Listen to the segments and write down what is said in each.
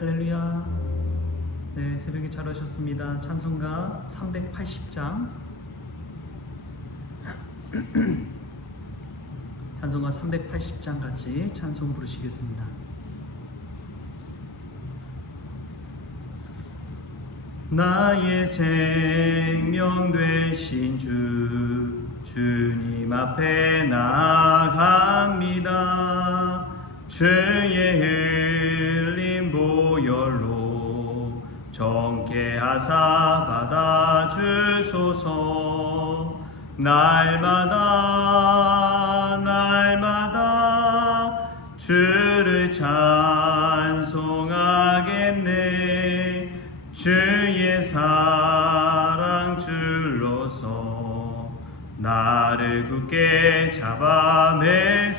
할렐루야. 네, 새벽에 잘 오셨습니다. 찬송가 380장 찬송가 380장 같이 찬송 부르시겠습니다. 나의 생명 되신 주님 앞에 나아갑니다. 죄의 흘린 보혈로 정케 하사 받아주소서. 날마다 주를 찬송하겠네. 주의 사랑 줄로서 나를 굳게 잡아매소서.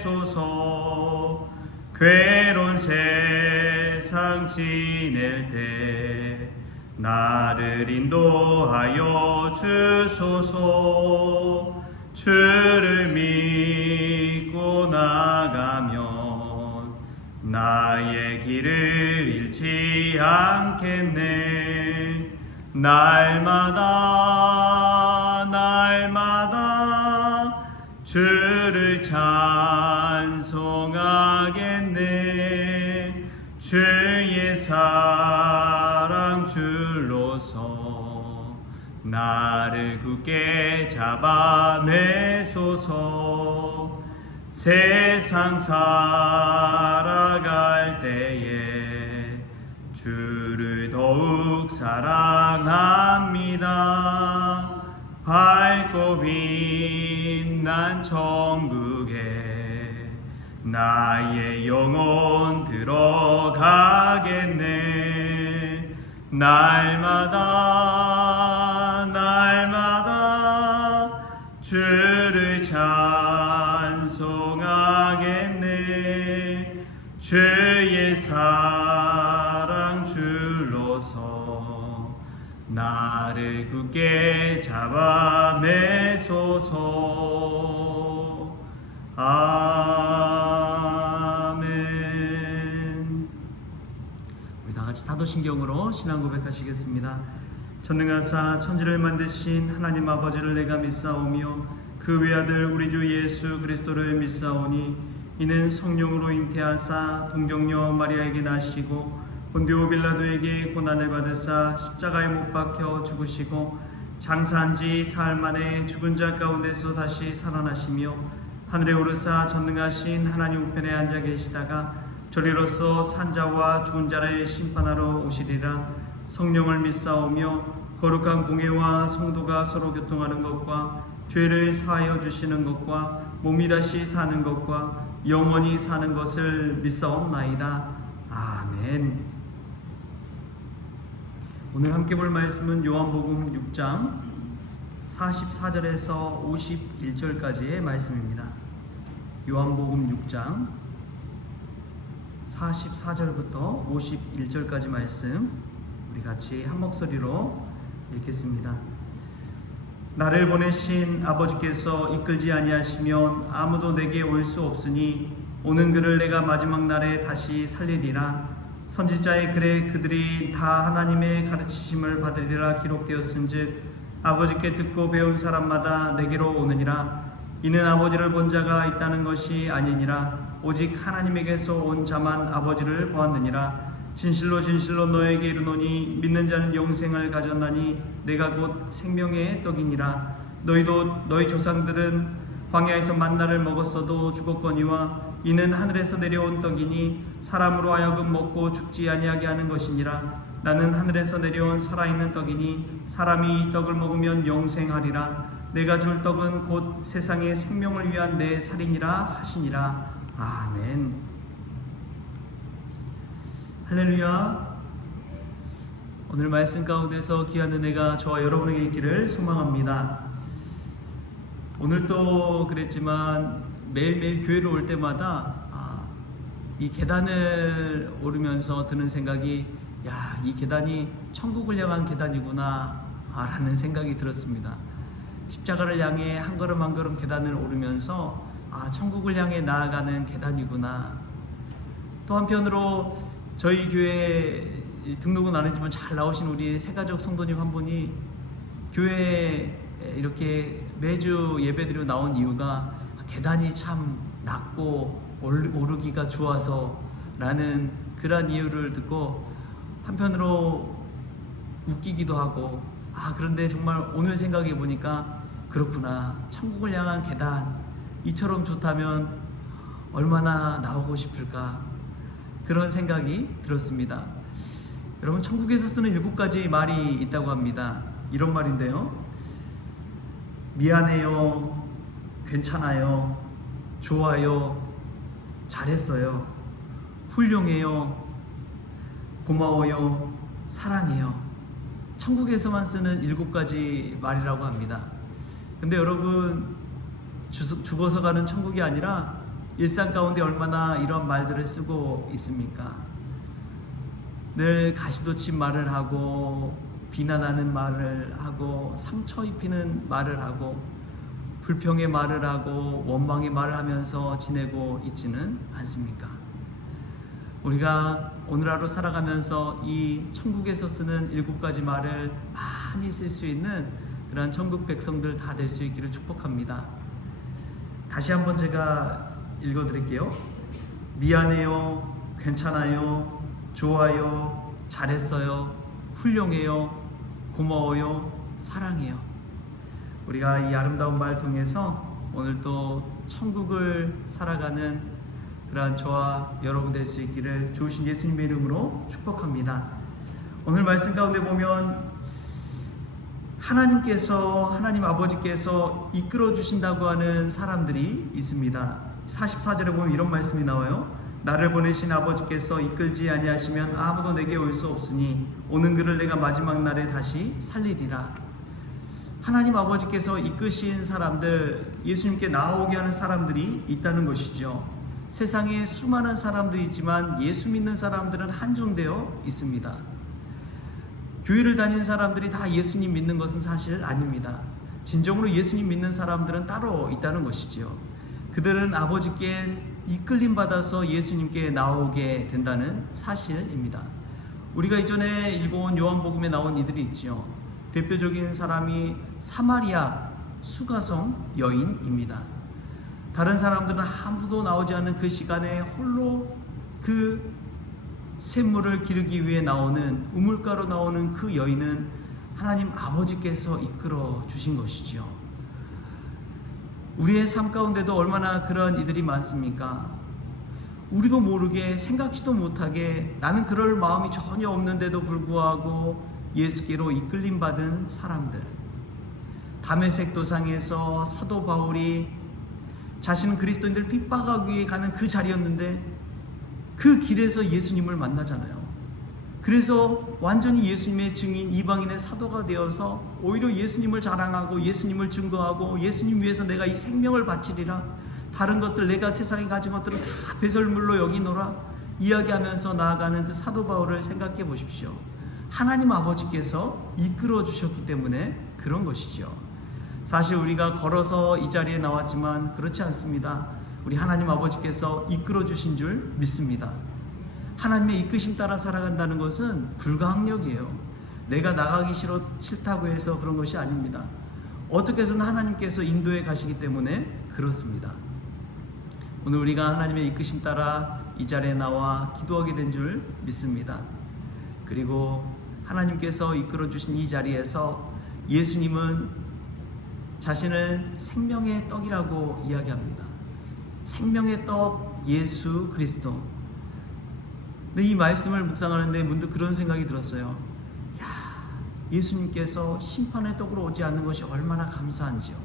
괴로운 세상 지낼 때 나를 인도하여 주소서. 주를 믿고 나가면 나의 길을 잃지 않겠네. 날마다 주를 찬송하겠네. 주의 사랑 줄로서 나를 굳게 잡아매소서. 세상 살아갈 때에 주를 더욱 사랑합니다. 밝고 빛난 천국에 나의 영혼 들어가겠네. 날마다 주를 찬송하겠네. 주의 사랑 줄로서 나를 굳게 잡아매소서. 아멘. 우리 다 같이 사도신경으로 신앙 고백하시겠습니다. 전능하사 천지를 만드신 하나님 아버지를 내가 믿사오며 그 외아들 우리 주 예수 그리스도를 믿사오니 이는 성령으로 잉태하사 동정녀 마리아에게 나시고 본디오 빌라도에게 고난을 받으사 십자가에 못 박혀 죽으시고 장사한 지 사흘 만에 죽은 자 가운데서 다시 살아나시며 하늘에 오르사 전능하신 하나님 우편에 앉아 계시다가 저리로서 산자와 죽은 자를 심판하러 오시리라. 성령을 믿사오며 거룩한 공회와 성도가 서로 교통하는 것과 죄를 사하여 주시는 것과 몸이 다시 사는 것과 영원히 사는 것을 믿사옵나이다. 아멘. 오늘 함께 볼 말씀은 요한복음 6장 44절에서 51절까지의 말씀입니다. 요한복음 6장 44절부터 51절까지 말씀 우리 같이 한 목소리로 읽겠습니다. 나를 보내신 아버지께서 이끌지 아니하시면 아무도 내게 올 수 없으니 오는 그를 내가 마지막 날에 다시 살리리라. 선지자의 글에 그들이 다 하나님의 가르치심을 받으리라 기록되었은즉 아버지께 듣고 배운 사람마다 내게로 오느니라. 이는 아버지를 본 자가 있다는 것이 아니니라. 오직 하나님에게서 온 자만 아버지를 보았느니라. 진실로 진실로 너에게 이르노니 믿는 자는 영생을 가졌나니 내가 곧 생명의 떡이니라. 너희도 너희 조상들은 광야에서 만나를 먹었어도 죽었거니와 이는 하늘에서 내려온 떡이니 사람으로 하여금 먹고 죽지 아니하게 하는 것이니라. 나는 하늘에서 내려온 살아있는 떡이니 사람이 이 떡을 먹으면 영생하리라. 내가 줄 떡은 곧 세상의 생명을 위한 내 살이니라 하시니라. 아멘. 할렐루야. 오늘 말씀 가운데서 귀한 은혜가 저와 여러분에게 있기를 소망합니다. 오늘도 그랬지만 매일매일 교회를 올 때마다 이 계단을 오르면서 드는 생각이 이 계단이 천국을 향한 계단이구나 라는 생각이 들었습니다. 십자가를 향해 한 걸음 한 걸음 계단을 오르면서 천국을 향해 나아가는 계단이구나. 또 한편으로 저희 교회 등록은 안 했지만 잘 나오신 우리 새가족 성도님 한 분이 교회에 이렇게 매주 예배드리러 나온 이유가 계단이 참 낮고 오르기가 좋아서 라는 그런 이유를 듣고 한편으로 웃기기도 하고, 그런데 정말 오늘 생각해 보니까 그렇구나, 천국을 향한 계단 이처럼 좋다면 얼마나 나오고 싶을까, 그런 생각이 들었습니다. 여러분, 천국에서 쓰는 7가지 말이 있다고 합니다. 이런 말인데요: 미안해요, 괜찮아요, 좋아요, 잘했어요, 훌륭해요, 고마워요, 사랑해요. 천국에서만 쓰는 7가지 말이라고 합니다. 근데 여러분, 죽어서 가는 천국이 아니라 일상 가운데 얼마나 이런 말들을 쓰고 있습니까? 늘 가시돋친 말을 하고, 비난하는 말을 하고, 상처 입히는 말을 하고, 불평의 말을 하고, 원망의 말을 하면서 지내고 있지는 않습니까? 우리가 오늘 하루 살아가면서 이 천국에서 쓰는 7가지 말을 많이 쓸 수 있는 그런 천국 백성들 다 될 수 있기를 축복합니다. 다시 한번 제가 읽어드릴게요. 미안해요, 괜찮아요, 좋아요, 잘했어요, 훌륭해요, 고마워요, 사랑해요. 우리가 이 아름다운 말 통해서 오늘 또 천국을 살아가는 그러한 저와 여러분 될 수 있기를 좋으신 예수님의 이름으로 축복합니다. 오늘 말씀 가운데 보면 하나님 아버지께서 이끌어 주신다고 하는 사람들이 있습니다. 44절에 보면 이런 말씀이 나와요. 나를 보내신 아버지께서 이끌지 아니하시면 아무도 내게 올 수 없으니 오는 그를 내가 마지막 날에 다시 살리리라. 하나님 아버지께서 이끄신 사람들, 예수님께 나오게 하는 사람들이 있다는 것이죠. 세상에 수많은 사람들이 있지만 예수 믿는 사람들은 한정되어 있습니다. 교회를 다니는 사람들이 다 예수님 믿는 것은 사실 아닙니다. 진정으로 예수님 믿는 사람들은 따로 있다는 것이죠. 그들은 아버지께 이끌림 받아서 예수님께 나오게 된다는 사실입니다. 우리가 이전에 읽어온 요한복음에 나온 이들이 있죠. 대표적인 사람이 사마리아 수가성 여인입니다. 다른 사람들은 아무도 나오지 않는 그 시간에 홀로 그 샘물을 기르기 위해 나오는, 우물가로 나오는 그 여인은 하나님 아버지께서 이끌어 주신 것이지요. 우리의 삶 가운데도 얼마나 그런 이들이 많습니까? 우리도 모르게, 생각지도 못하게 나는 그럴 마음이 전혀 없는데도 불구하고 예수께로 이끌림 받은 사람들. 다메섹 도상에서 사도 바울이 자신은 그리스도인들을 핍박하기 위해 가는 그 자리였는데 그 길에서 예수님을 만나잖아요. 그래서 완전히 예수님의 증인, 이방인의 사도가 되어서 오히려 예수님을 자랑하고 예수님을 증거하고 예수님 위해서 내가 이 생명을 바치리라, 다른 것들 내가 세상에 가진 것들은 다 배설물로 여기노라 이야기하면서 나아가는 그 사도 바울을 생각해 보십시오. 하나님 아버지께서 이끌어 주셨기 때문에 그런 것이죠. 사실 우리가 걸어서 이 자리에 나왔지만 그렇지 않습니다. 우리 하나님 아버지께서 이끌어 주신 줄 믿습니다. 하나님의 이끄심 따라 살아간다는 것은 불가항력이에요. 내가 나가기 싫다고 해서 그런 것이 아닙니다. 어떻게 해서는 하나님께서 인도해 가시기 때문에 그렇습니다. 오늘 우리가 하나님의 이끄심 따라 이 자리에 나와 기도하게 된 줄 믿습니다. 그리고 하나님께서 이끌어 주신 이 자리에서 예수님은 자신을 생명의 떡이라고 이야기합니다. 생명의 떡 예수 그리스도. 근데 이 말씀을 묵상하는데 문득 그런 생각이 들었어요. 예수님께서 심판의 떡으로 오지 않는 것이 얼마나 감사한지요.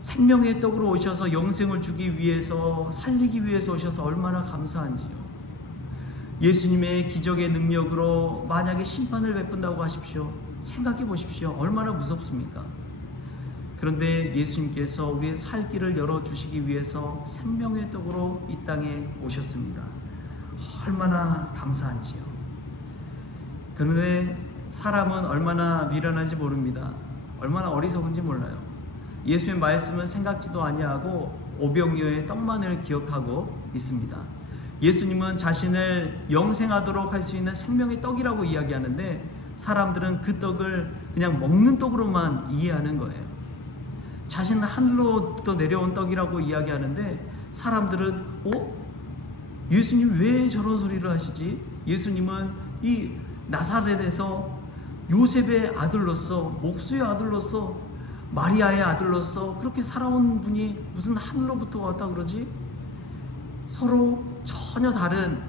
생명의 떡으로 오셔서 영생을 주기 위해서, 살리기 위해서 오셔서 얼마나 감사한지요. 예수님의 기적의 능력으로 만약에 심판을 베푼다고 하십시오. 생각해 보십시오. 얼마나 무섭습니까? 그런데 예수님께서 우리의 살 길을 열어주시기 위해서 생명의 떡으로 이 땅에 오셨습니다. 얼마나 감사한지요. 그런데 사람은 얼마나 미련한지 모릅니다. 얼마나 어리석은지 몰라요. 예수의 말씀은 생각지도 아니하고 오병이어의 떡만을 기억하고 있습니다. 예수님은 자신을 영생하도록 할 수 있는 생명의 떡이라고 이야기하는데 사람들은 그 떡을 그냥 먹는 떡으로만 이해하는 거예요. 자신은 하늘로부터 내려온 떡이라고 이야기하는데 사람들은 예수님 왜 저런 소리를 하시지? 예수님은 이 나사렛에서 요셉의 아들로서, 목수의 아들로서, 마리아의 아들로서 그렇게 살아온 분이 무슨 하늘로부터 왔다 그러지? 서로 전혀 다른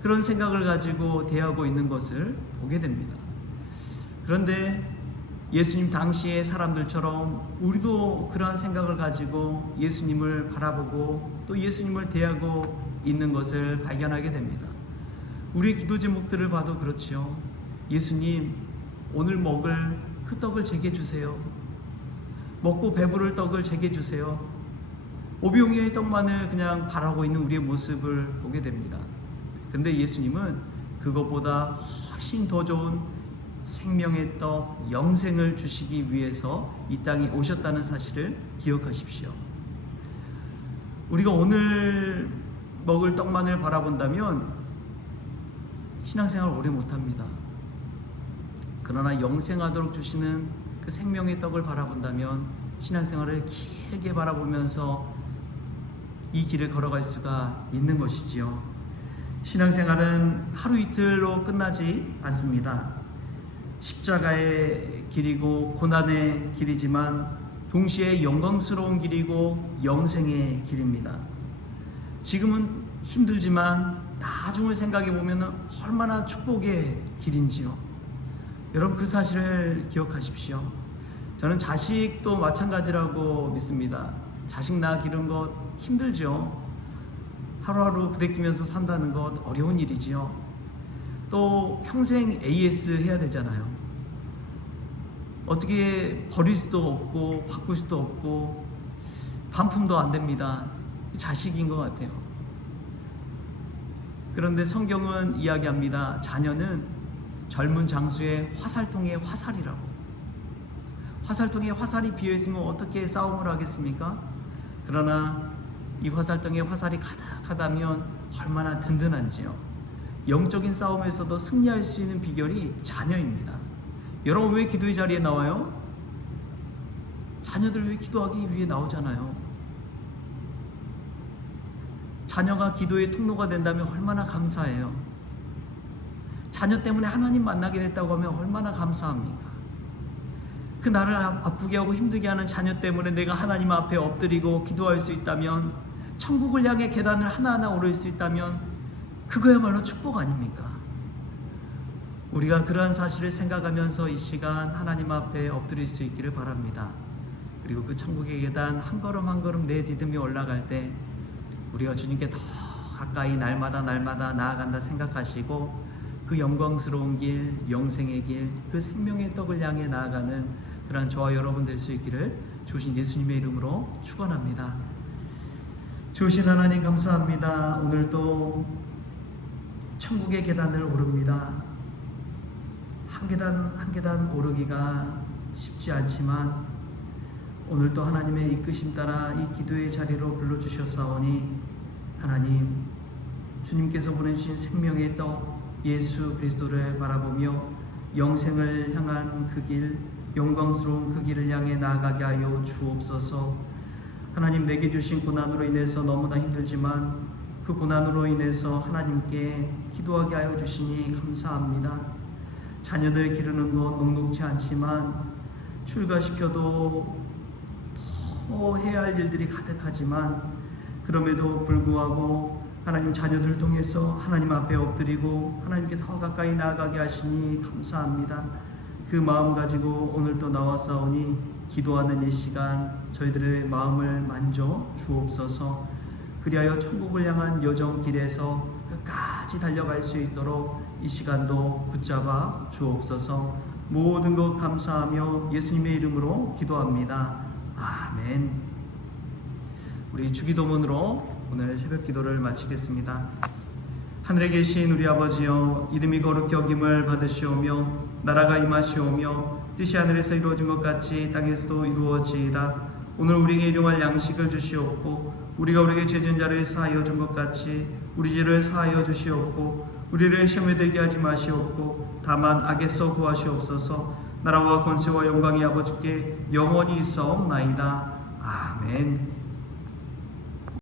그런 생각을 가지고 대하고 있는 것을 보게 됩니다. 그런데 예수님 당시의 사람들처럼 우리도 그러한 생각을 가지고 예수님을 바라보고 또 예수님을 대하고 있는 것을 발견하게 됩니다. 우리의 기도 제목들을 봐도 그렇지요. 예수님, 오늘 먹을 그 떡을 제게 주세요. 먹고 배부를 떡을 제게 주세요. 오병이어의 떡만을 그냥 바라고 있는 우리의 모습을 보게 됩니다. 그런데 예수님은 그것보다 훨씬 더 좋은 생명의 떡, 영생을 주시기 위해서 이 땅에 오셨다는 사실을 기억하십시오. 우리가 오늘 먹을 떡만을 바라본다면 신앙생활 오래 못합니다. 그러나 영생하도록 주시는 그 생명의 떡을 바라본다면 신앙생활을 길게 바라보면서 이 길을 걸어갈 수가 있는 것이지요. 신앙생활은 하루 이틀로 끝나지 않습니다. 십자가의 길이고 고난의 길이지만 동시에 영광스러운 길이고 영생의 길입니다. 지금은 힘들지만 나중을 생각해 보면 얼마나 축복의 길인지요. 여러분 그 사실을 기억하십시오. 저는 자식도 마찬가지라고 믿습니다. 자식 낳아 기르는 것 힘들죠. 하루하루 부대끼면서 산다는 것 어려운 일이지요. 또 평생 AS 해야 되잖아요. 어떻게 버릴 수도 없고 바꿀 수도 없고 반품도 안 됩니다. 자식인 것 같아요. 그런데 성경은 이야기합니다. 자녀는 젊은 장수의 화살통의 화살이라고. 화살통에 화살이 비어있으면 어떻게 싸움을 하겠습니까? 그러나 이 화살통에 화살이 가득하다면 얼마나 든든한지요. 영적인 싸움에서도 승리할 수 있는 비결이 자녀입니다. 여러분 왜 기도의 자리에 나와요? 자녀들 왜 기도하기 위해 나오잖아요. 자녀가 기도의 통로가 된다면 얼마나 감사해요. 자녀 때문에 하나님 만나게 됐다고 하면 얼마나 감사합니까? 그 나를 아프게 하고 힘들게 하는 자녀 때문에 내가 하나님 앞에 엎드리고 기도할 수 있다면, 천국을 향해 계단을 하나하나 오를 수 있다면 그거야말로 축복 아닙니까? 우리가 그러한 사실을 생각하면서 이 시간 하나님 앞에 엎드릴 수 있기를 바랍니다. 그리고 그 천국의 계단 한 걸음 한 걸음 내디듬이 올라갈 때 우리가 주님께 더 가까이 날마다 나아간다 생각하시고 그 영광스러운 길, 영생의 길, 그 생명의 떡을 향해 나아가는 그러한 저와 여러분 될 수 있기를 주신 예수님의 이름으로 축원합니다. 주신 하나님 감사합니다. 오늘도 천국의 계단을 오릅니다. 한 계단 한 계단 오르기가 쉽지 않지만 오늘도 하나님의 이끄심 따라 이 기도의 자리로 불러주셨사오니 하나님, 주님께서 보내주신 생명의 떡 예수 그리스도를 바라보며 영생을 향한 그 길, 영광스러운 그 길을 향해 나아가게 하여 주옵소서. 하나님, 내게 주신 고난으로 인해서 너무나 힘들지만 그 고난으로 인해서 하나님께 기도하게 하여 주시니 감사합니다. 자녀들 기르는 것 녹록지 않지만 출가시켜도 더 해야 할 일들이 가득하지만 그럼에도 불구하고 하나님 자녀들을 통해서 하나님 앞에 엎드리고 하나님께 더 가까이 나아가게 하시니 감사합니다. 그 마음 가지고 오늘 또 나왔사오니 기도하는 이 시간 저희들의 마음을 만져 주옵소서. 그리하여 천국을 향한 여정길에서 끝까지 달려갈 수 있도록 이 시간도 붙잡아 주옵소서. 모든 것 감사하며 예수님의 이름으로 기도합니다. 아멘. 우리 주기도문으로 오늘 새벽 기도를 마치겠습니다. 하늘에 계신 우리 아버지여, 이름이 거룩히 여김을 받으시오며 나라가 임하시오며 뜻이 하늘에서 이루어진 것 같이 땅에서도 이루어지이다. 오늘 우리에게 일용할 양식을 주시옵고 우리가 우리에게 죄진 자를 사하여 준 것 같이 우리 죄를 사하여 주시옵고 우리를 시험에 들게 하지 마시옵고 다만 악에서 구하시옵소서. 나라와 권세와 영광이 아버지께 영원히 있사옵나이다. 아멘.